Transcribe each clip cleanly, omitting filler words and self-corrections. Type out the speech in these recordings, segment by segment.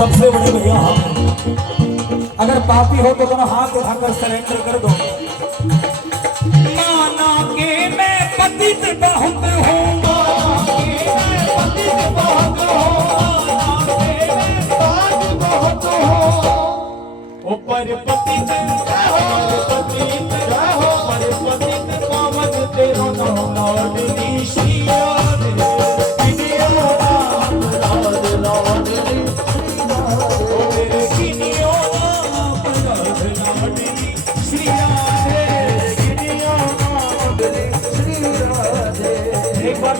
सबसे बड़े भैया हम। अगर पापी हो तो दोनों हाथ उठाकर सरेंडर कर दो। माना के मैं पतित बहुत हूँ, ऊपर पतित पावन तेरो नाम लाडली श्री राधे। एक बार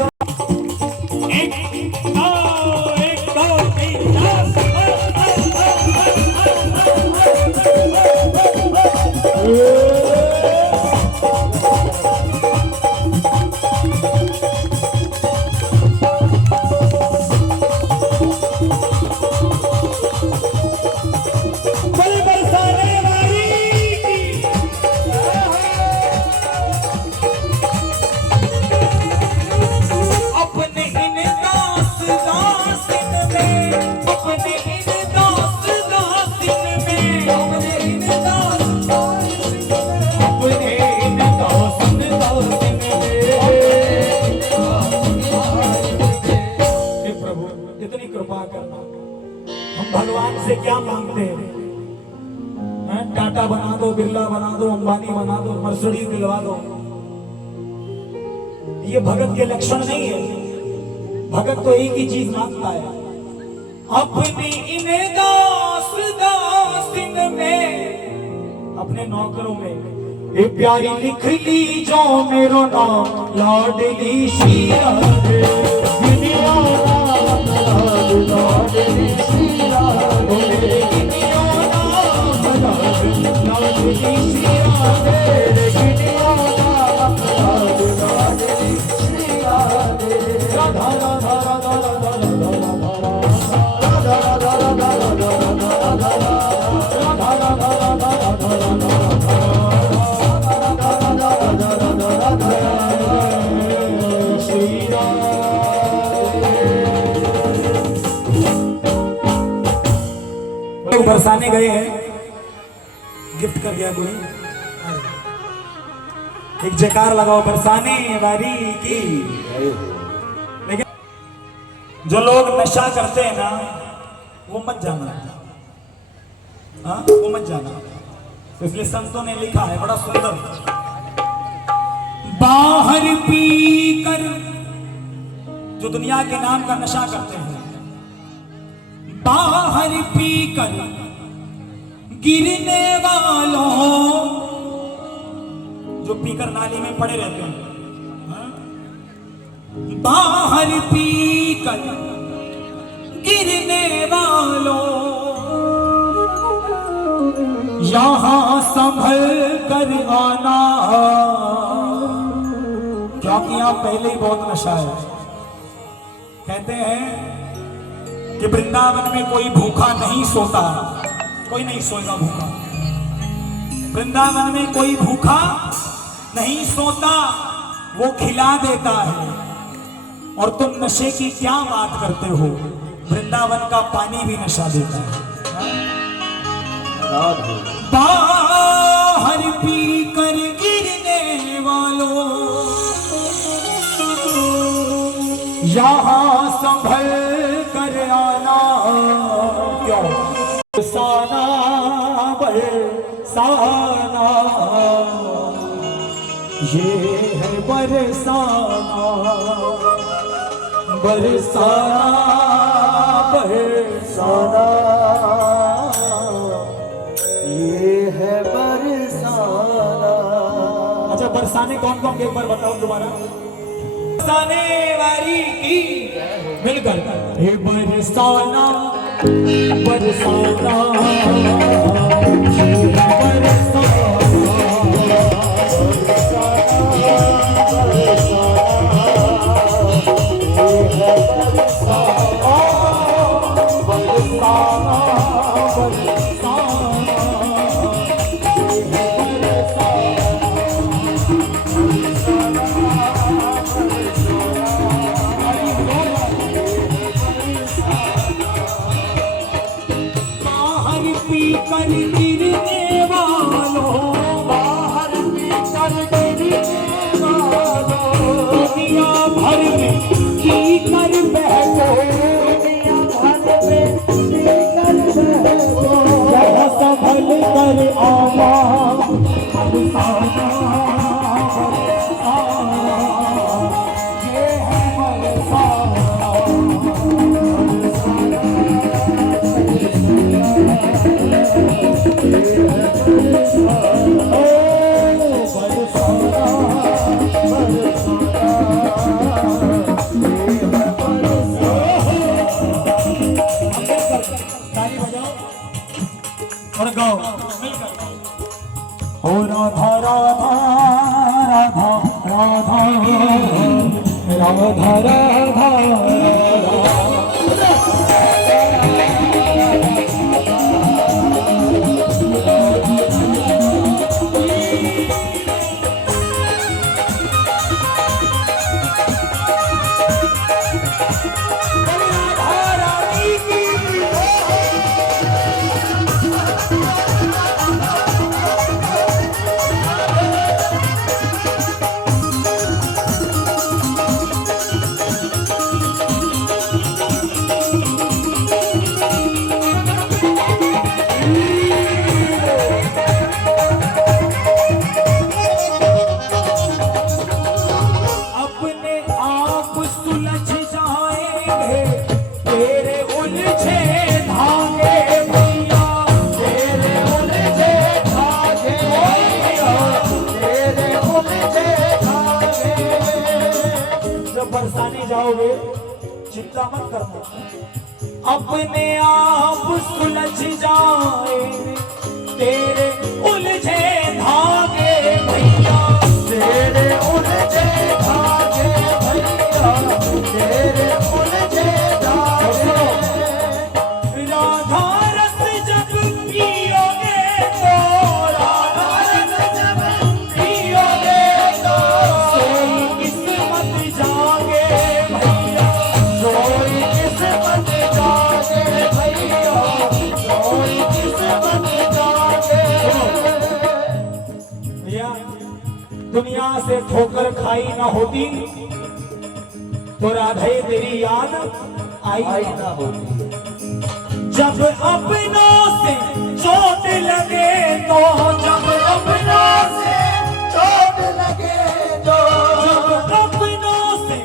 भगवान से क्या मांगते हैं? टाटा बना दो, बिरला बना दो, अंबानी बना दो, मर्सिडीज दिलवा दो। ये भगत के लक्षण नहीं है। भगत तो एक ही चीज मांगता है, अपने इन दास दासिन में, अपने नौकरों में ये प्यारी लिख ली जो मेरो नाम लाडली श्री राधे। लाडली श्री राधे, लाडली श्री राधे, श्री राधे। राधा राधा राधा राधा बरसाने गए हैं, गिफ्ट कर गया कोई। एक जयकार लगाओ बरसाने वारी की। लेकिन जो लोग नशा करते हैं ना, वो मत जाना, हाँ वो मत जाना। इसलिए संतों ने लिखा है बड़ा सुंदर, बाहर पी कर जो दुनिया के नाम का नशा करते हैं, बाहर पी कर गिरने वालों, जो पीकर नाली में पड़े रहते हैं, बाहर पी कर गिरने वालों, यहां संभल कर आना, क्योंकि यहां पहले ही बहुत नशा है। कहते हैं कि वृंदावन में कोई भूखा नहीं सोता, कोई नहीं सोएगा भूखा। वृंदावन में कोई भूखा नहीं सोता, वो खिला देता है। और तुम नशे की क्या बात करते हो, वृंदावन का पानी भी नशा देता है। बाहर पी कर गिरने वालों, यहां संभल कर आना, क्यों बरसाना बरसाना, ये है बरसाना बरसाना बरसाना, ये है बरसाना। अच्छा बरसाने कौन कौन, एक बार बताओ दोबारा। बरसाने वाली की मिलकर, हे बरसाना बरसाना, कर गिरने वालों, बाहर भीतर गिरने वालों, दुनिया भर में की कर बहको, दुनिया भर में की कर बहको, यह संभल कर आवा बरसाना, ये है बरसाना। ताली बजाओ और गाओ मिलकर। हो राधा राधा राधा राधा राधा राधा अपने आप सुलझ जाएंगे तेरे उलझे धागे भैया, तेरे उलझे धागे भैया, तेरे उलझे धागे। जब बरसाने जाओगे चिंता मत करना, अपने आप सुलझ जाए तेरे उलझे धागे भैया, तेरे उलझे धागे भैया, तेरे उलझे धागे। राधा रस जब पियोगे तो, राधा रस जब पियोगे तो सोई किस्मत जागे भैया, सोई किस्मत जागे भैया, सोई किस्मत जागे। भैया दुनिया से ठोकर खाई ना होती तो राधे तेरी याद आई ना होती, जब अपनों से चोट लगे तो, जब अपनों से चोट लगे तो, जब अपनों से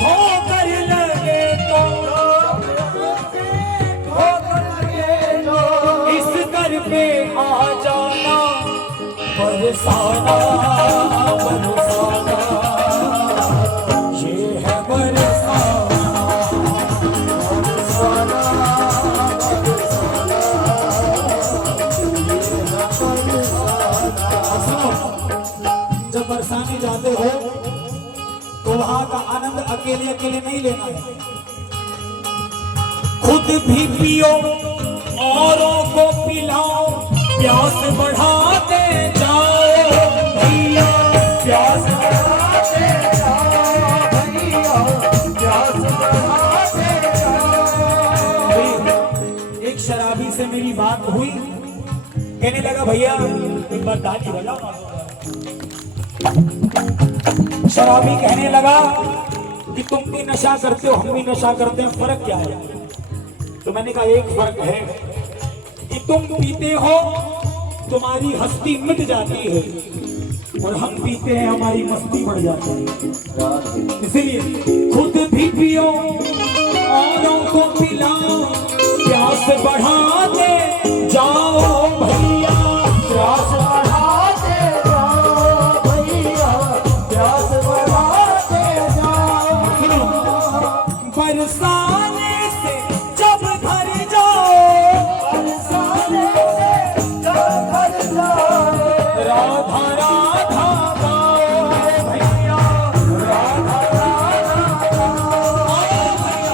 ठोकर लगे तो, ठोकर लगे तो, इस दर पे आ जाना बरसाना बरसाना, ये है बरसाना सुनो, जब बरसाने जाते हो तो वहां का आनंद अकेले अकेले नहीं लेना है, खुद भी पियो औरों को पिलाओ, प्यास बढ़ाते जाओ भैया, प्यास बढ़ाते जाओ भैया, प्यास बढ़ाते जाओ। एक शराबी से मेरी बात हुई, कहने लगा भैया एक बार ताली बजाओ। शराबी कहने लगा कि तुम भी नशा करते हो हम भी नशा करते हैं, फर्क क्या है? तो मैंने कहा एक फर्क है कि तुम पीते हो तुम्हारी हस्ती मिट जाती है और हम पीते हैं हमारी मस्ती बढ़ जाती है। इसीलिए खुद भी पियो औरों को पिलाओ, प्यास बढ़ाते जाओ भैया, प्यास बढ़ाते जाओ भैया, प्यास बढ़ाते जाओ। बरसाने से जब घर जाओ, बरसाने से जब घर जाओ, राधा राधा गाओ भैया, राधा राधा गाओ भैया,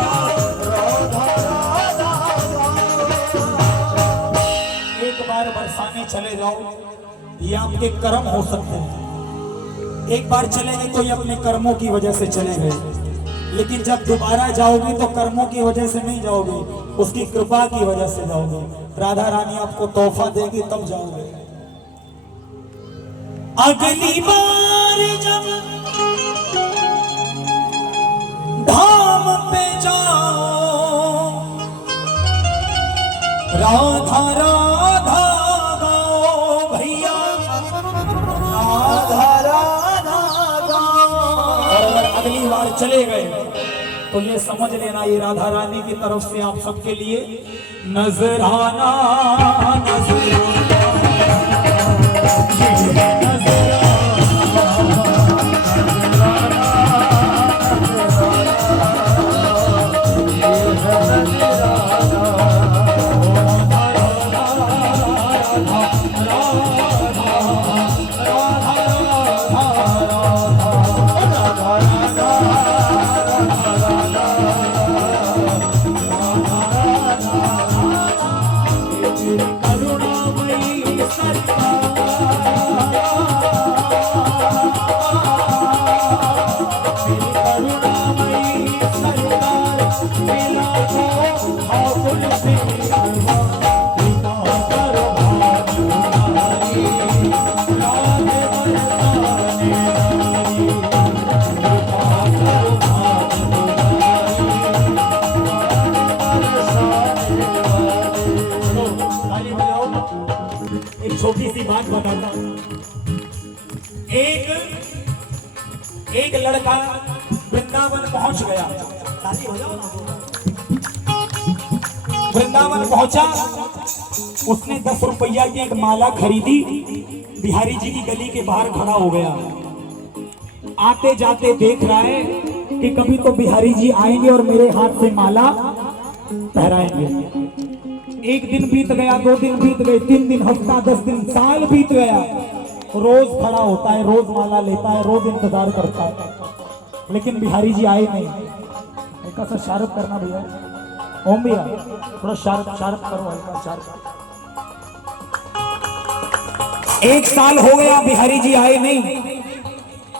राधा राधा गाओ। एक बार बरसाने चले जाओ ये आपके कर्म हो सकते हैं, एक बार चले गए तो ये अपने कर्मों की वजह से चले गए, लेकिन जब दोबारा जाओगी तो कर्मों की वजह से नहीं जाओगी, उसकी कृपा की वजह से जाओगे। राधा रानी आपको तोहफा देगी तब जाओगे। अगली बार जब धाम पे जाओ, राधा राधा गाओ भैया, राधा राधा गाओ। और अगर अगली बार चले गए तो ये समझ लेना ये राधा रानी की तरफ से आप सबके लिए नजराना, नजराना। छोटी सी बात बताता हूं। एक लड़का वृंदावन पहुंच गया। वृंदावन पहुंचा, उसने 10 रुपया की एक माला खरीदी, बिहारी जी की गली के बाहर खड़ा हो गया। आते जाते देख रहा है कि कभी तो बिहारी जी आएंगे और मेरे हाथ से माला पहराएंगे। एक दिन बीत गया, 2 दिन बीत गए, 3 दिन, हफ्ता, 10 दिन, साल बीत गया। रोज खड़ा होता है, रोज माला लेता है, रोज इंतजार करता है, लेकिन बिहारी जी आए नहीं। हल्का सा शार्प करना भैया, ओम भैया थोड़ा शार्प करो, हल्का शार्प। 1 साल हो गया, बिहारी जी आए नहीं।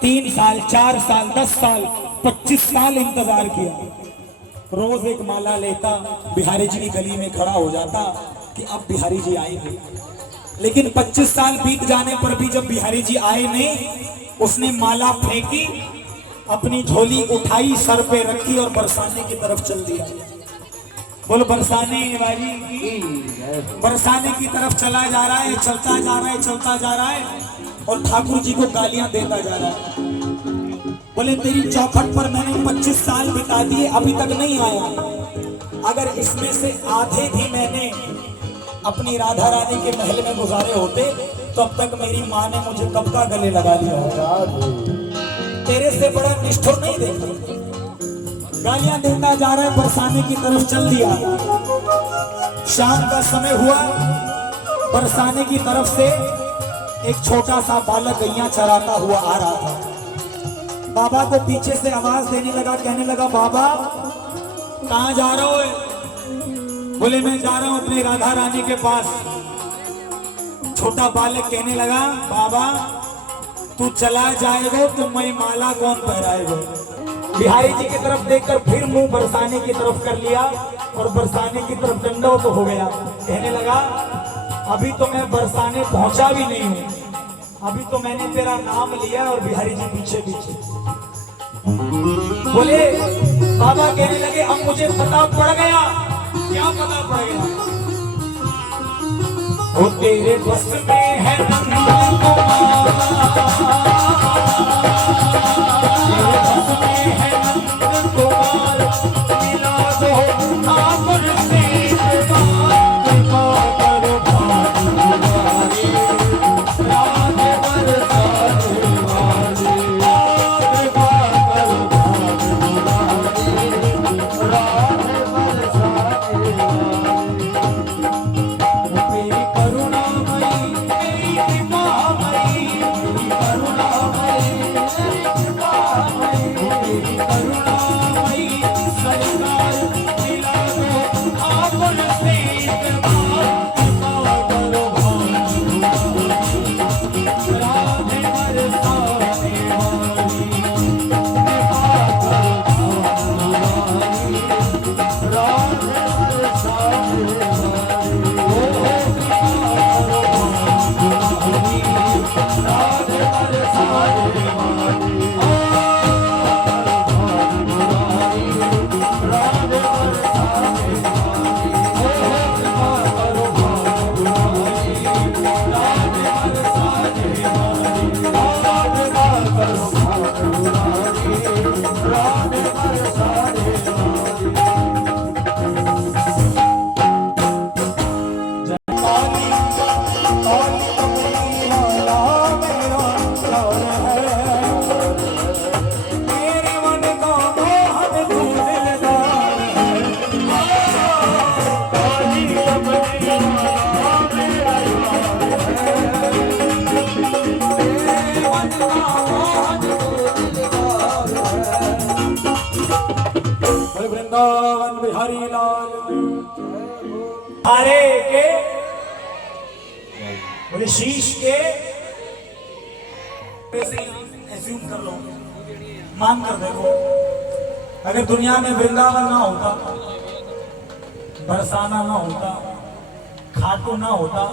3 साल, 4 साल, 10 साल, 25 साल इंतजार किया। रोज एक माला लेता, बिहारी जी की गली में खड़ा हो जाता कि अब बिहारी जी आएंगे। लेकिन 25 साल बीत जाने पर भी जब बिहारी जी आए नहीं, उसने माला फेंकी, अपनी झोली उठाई, सर पे रखी और बरसाने की तरफ चल दिया। बोलो बरसाने वाली की, बरसाने की तरफ चला जा रहा है, चलता जा रहा है, चलता जा रहा है और ठाकुर जी को गालियां देता जा रहा है। बोले तेरी चौखट पर मैंने 25 साल बिता दिए, अभी तक नहीं आया। अगर इसमें से आधे भी मैंने अपनी राधा रानी के महल में गुजारे होते तो अब तक मेरी माँ ने मुझे कब का गले लगा लिया होता। तेरे से बड़ा निष्ठुर नहीं देखा। गालियां देता जा रहा है, बरसाने की तरफ चल दिया। शाम का समय हुआ, बरसाने की तरफ से एक छोटा सा बालक गैया चराता हुआ आ रहा था। बाबा को पीछे से आवाज देने लगा, कहने लगा बाबा कहाँ जा रहे हो? बोले मैं जा रहा हूं अपने राधा रानी के पास। छोटा बालक कहने लगा बाबा तू चला जाएगा तो मैं माला कौन पहराएगा? बिहारी जी की तरफ देखकर फिर मुंह बरसाने की तरफ कर लिया और बरसाने की तरफ दंडवत हो गया। कहने लगा अभी तो मैं बरसाने पहुंचा भी नहीं हूं, अभी तो मैंने तेरा नाम लिया और बिहारी जी पीछे पीछे। बोले बाबा कहने लगे अब मुझे पता पड़ गया। क्या पता पड़ गया? वो तेरे बस में है नंद कुमार, मिला दो ठाकुर से करुणा मई, मेरी कृपा मई, हारे के बोले शीश के एज्यूम कर लो, मान कर देखो, अगर दुनिया में वृंदावन ना होता, बरसाना ना होता, खाटू ना होता,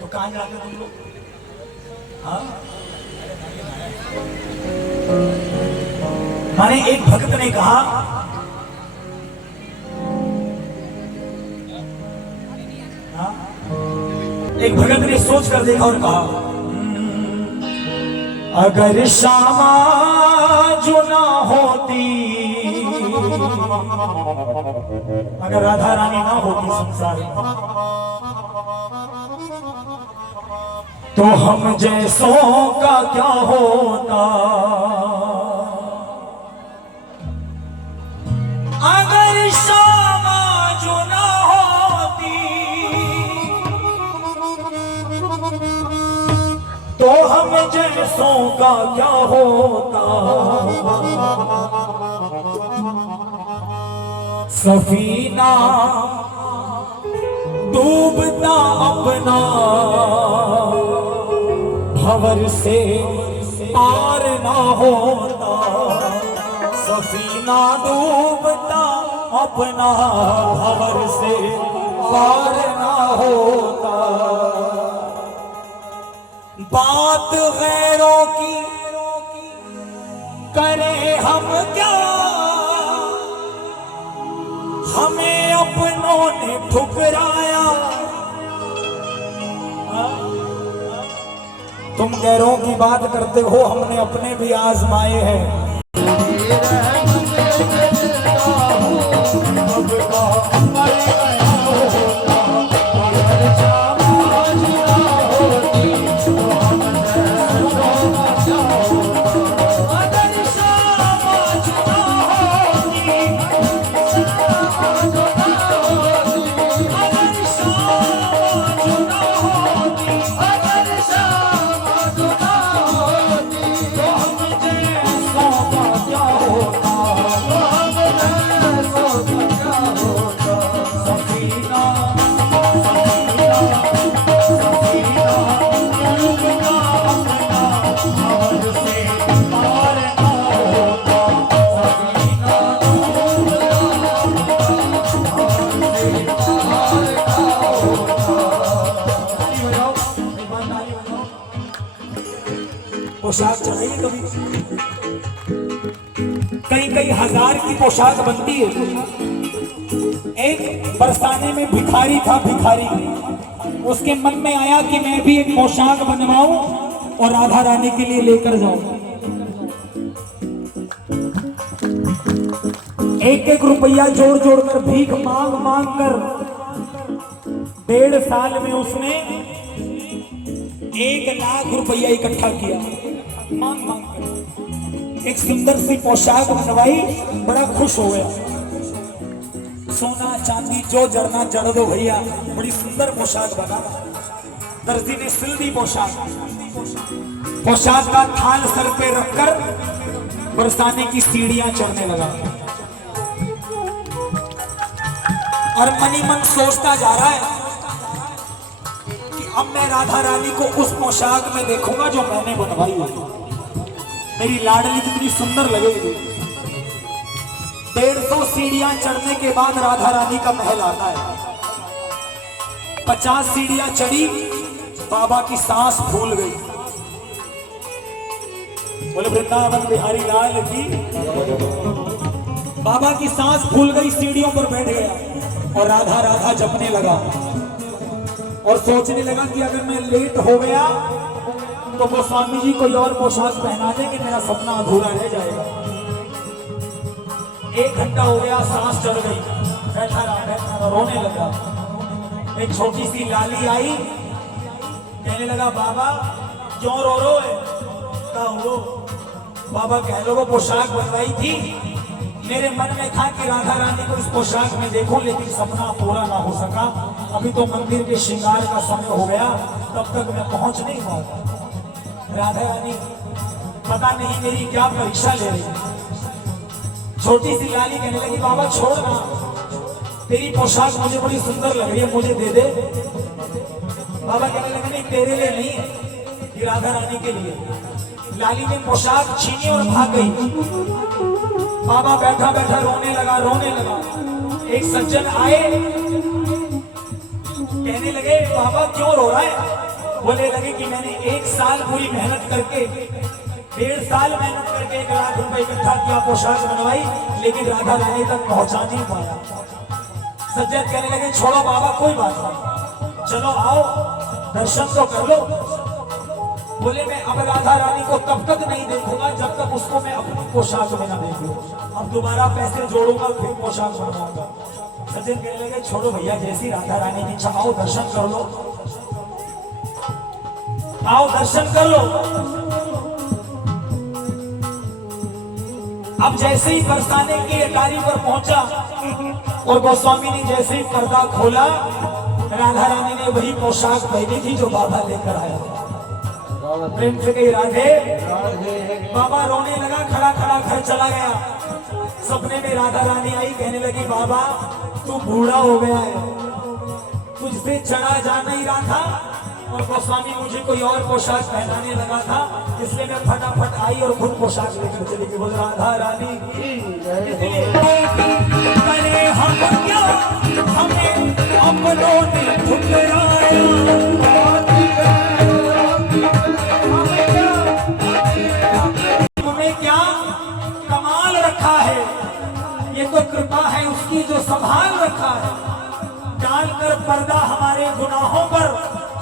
तो कहां जाते तुम लोग? हाँ, माने एक भक्त ने कहा, हाँ? एक भक्त ने सोच कर देखा और कहा, अगर श्यामा जो ना होती, अगर राधा रानी ना होती संसार में, तो हम जैसों का क्या होता। अगर श्यामा जो ना होती, तो हम जैसों का क्या होता। सफीना डूबता अपना भंवर से पार ना होता। सफीना डूबता अपना भंवर से पार ना होता। बात गैरों की करें हम क्या, हमें अपनों ने ठुकराया। तुम गैरों की बात करते हो, हमने अपने भी आजमाए हैं। पोशाक चढ़ाइए कभी, कई कई हजार की पोशाक बनती है। एक बरसाने में भिखारी था, भिखारी, उसके मन में आया कि मैं भी एक पोशाक बनवाऊं और राधा रानी के लिए लेकर जाऊं। एक एक रुपया जोड़ जोड़ कर, भीख मांग मांग कर 1.5 साल में उसने 1 लाख रुपया इकट्ठा किया, मांग मांग कर एक सुंदर सी पोशाक बनवाई। बड़ा खुश हो गया। सोना चांदी जो जड़ना जड़ दो भैया, बड़ी सुंदर पोशाक बना। दर्जी ने सिल दी पोशाक। पोशाक का थाल सर पे रखकर बरसाने की सीढ़ियां चढ़ने लगा और मनी मन सोचता जा रहा है कि अब मैं राधा रानी को उस पोशाक में देखूंगा जो मैंने बनवाई है। मेरी लाडली कितनी सुंदर लगेगी। 150 सीढ़ियां चढ़ने के बाद राधा रानी का महल आता है। 50 सीढ़ियां चढ़ी, बाबा की सांस फूल गई। बोले वृंदावन बिहारी लाल की। बाबा की सांस फूल गई, सीढ़ियों पर बैठ गया और राधा राधा जपने लगा और सोचने लगा कि अगर मैं लेट हो गया तो गोस्वामी जी कोई और पोशाक पहना देंगे, मेरा सपना अधूरा रह जाएगा। 1 घंटा हो गया, सांस चढ़ गई, बैठा रहा, रोने लगा। एक छोटी सी लाली आई, कहने लगा बाबा क्यों रो रो है? रो बाबा कह लो वो पोशाक बनवाई थी, मेरे मन में था कि राधा रानी को इस पोशाक में देखूं, लेकिन सपना पूरा ना हो सका। अभी तो मंदिर के श्रृंगार का समय हो गया, तब तक मैं पहुंच नहीं पाऊंगा। राधा रानी पता नहीं मेरी क्या परीक्षा ले रही। छोटी सी लाली कहने लगी बाबा छोड़ना, तेरी पोशाक मुझे बड़ी सुंदर लग रही है, मुझे दे दे। बाबा कहने लगे नहीं, तेरे लिए नहीं है, ये राधा रानी के लिए। लाली ने पोशाक छीनी और भाग गई। बाबा बैठा बैठा रोने लगा, रोने लगा। एक सज्जन आए, कहने लगे बाबा क्यों रो रहा है? बोले लगे कि मैंने 1 साल पूरी मेहनत करके, 1.5 साल मेहनत करके 1 लाख रुपए इकट्ठा किया, पोशाक बनवाई, लेकिन राधा रानी तक पहुंचा नहीं पाया। सज्जन कहने लगे छोड़ो बाबा, कोई बात नहीं, चलो आओ दर्शन तो कर लो। बोले मैं अब राधा रानी को तब तक नहीं देखूंगा जब तक उसको मैं अपनी पोशाक में ना देखूं। अब दोबारा पैसे जोड़ूंगा, फिर पोशाक बनवाऊंगा। सज्जन कहने लगे छोड़ो भैया, जैसी राधा रानी की इच्छा, आओ दर्शन कर लो, आओ दर्शन कर लो। अब जैसे ही बरसाने की अटारी पर पहुंचा और गोस्वामी ने जैसे ही पर्दा खोला, राधा रानी ने वही पोशाक पहनी थी जो बाबा लेकर आया था। प्रेम से कही राधे। बाबा रोने लगा, खड़ा खड़ा घर चला गया। सपने में राधा रानी आई, कहने लगी बाबा तू बूढ़ा हो गया है, तुझसे चढ़ा जा नहीं रहा था, और गोस्वामी मुझे कोई और पोशाक पहनाने लगा था, इसलिए मैं फटाफट आई और खुद पोशाक लेकर चली गई। बोल राधा रानी करे हम क्या, हमें अपनों ने ठुकराया। तुमने क्या कमाल रखा है, ये तो कृपा है उसकी जो संभाल रखा है। डालकर पर्दा हमारे गुनाहों पर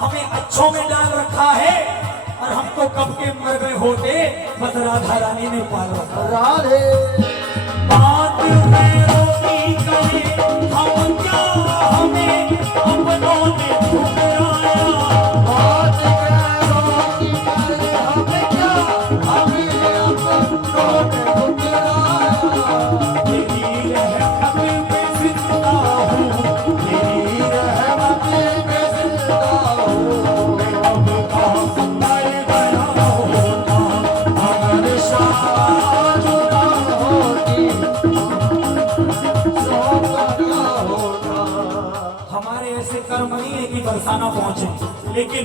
हमें अच्छों में डाल रखा है, और हम तो कब के मर गए होते, बस राधा रानी ने पाल रखा। राधे बात में रोटी करें हम क्या, हमें अपनों ने ठुकराया। बात करो कि करे हमें क्या, हमें अपनों ने ठुकराया। तेरी रहमत में जिंदा हूँ, तेरी रहमत मैं जिंदा हूँ, में अब का मर गया होता। अगर शाह जुदा होती सो करना होता। हमारे ऐसे कर्म नहीं है कि बरसाना पहुंचे, लेकिन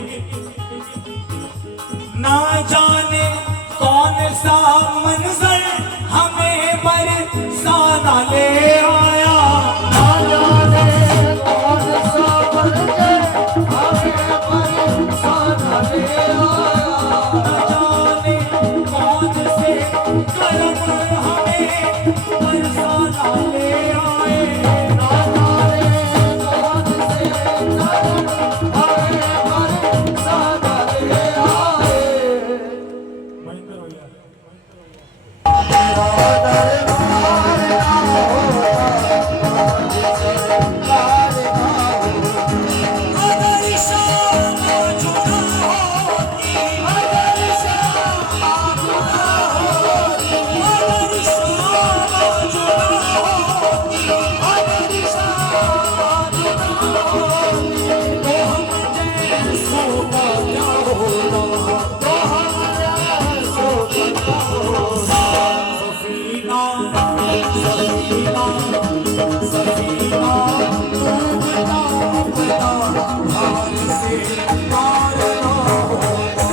ना जाने कौन सा मंजर हमें बरसाना ले आया। ना जाने कौन सा बनके हमें बरसाना ले आया। ना जाने कौन से कर्म हमें बरसाना ले आए। ना जाने कौन से कर्म हमें बरसाना ले आए। महेंद्र भैया तेरा दरबार ना होता, जिसे प्यार ना होता। अगर शाम जुदा होती, अगर शाम जुदा होती, अगर शाम जुदा होती, अगर शाम जुदा होती, तो हम जैसों का क्या होता। तो हम जैसों का क्या होता। सफीना सफीना सफीना डूबता अपना हाल से पार ना होता।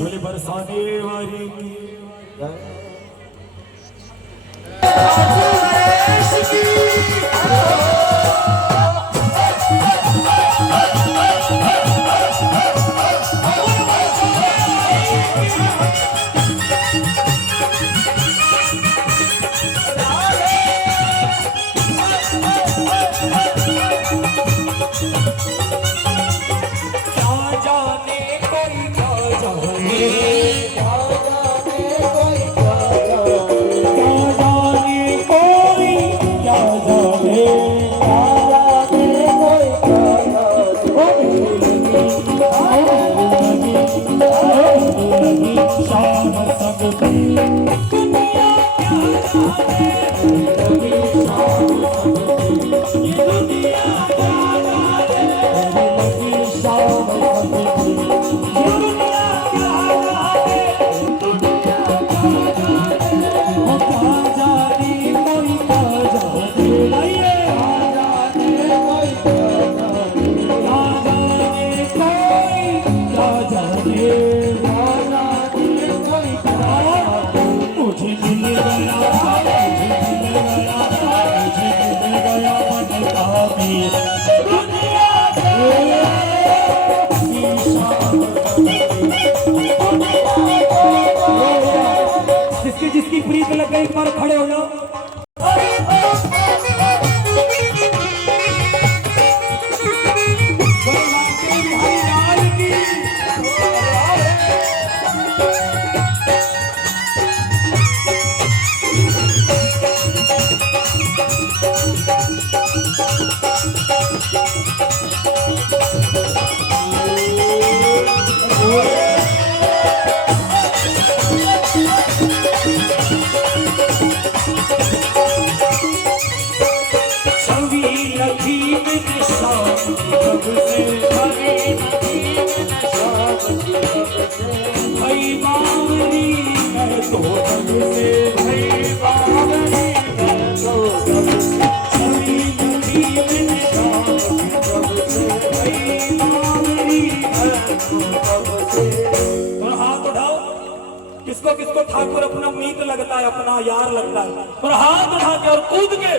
बोले बरसाने वाली की क्या जाने कोई क्या जाने, क्या जाने कोई क्या जाने, क्या जाने कोई क्या जाने, क्या के एक बार खड़े हो जाओ। किसको किसको ठाकुर अपना मीत लगता है, अपना यार लगता है, और हाथ उठा के और कूद के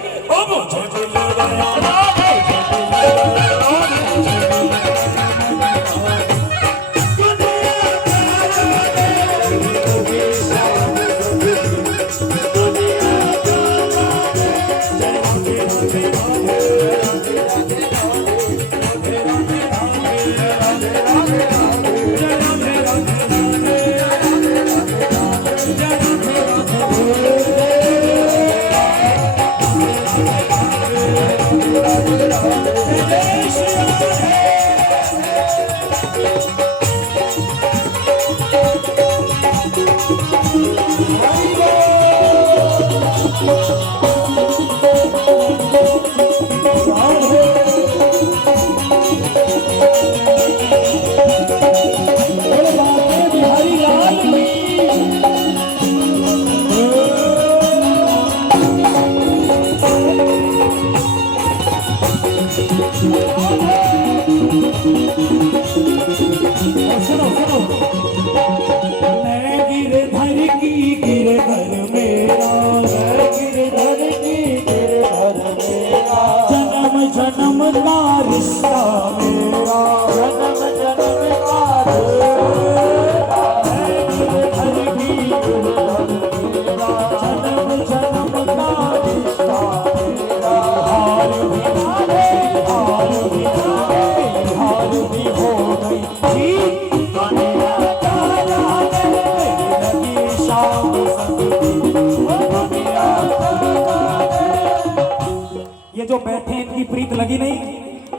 जन्म का रिश्ता मेरा, जन्म जन्म का जन्म जन्म का रिश्ता मेरा। हार भी हारे, हार भी हारे, हार भी हो गई जीत दुनिया का जाने, लगी शाम संगती दुनिया का जाने। ये जो बैठे इनकी प्रीत लगी नहीं।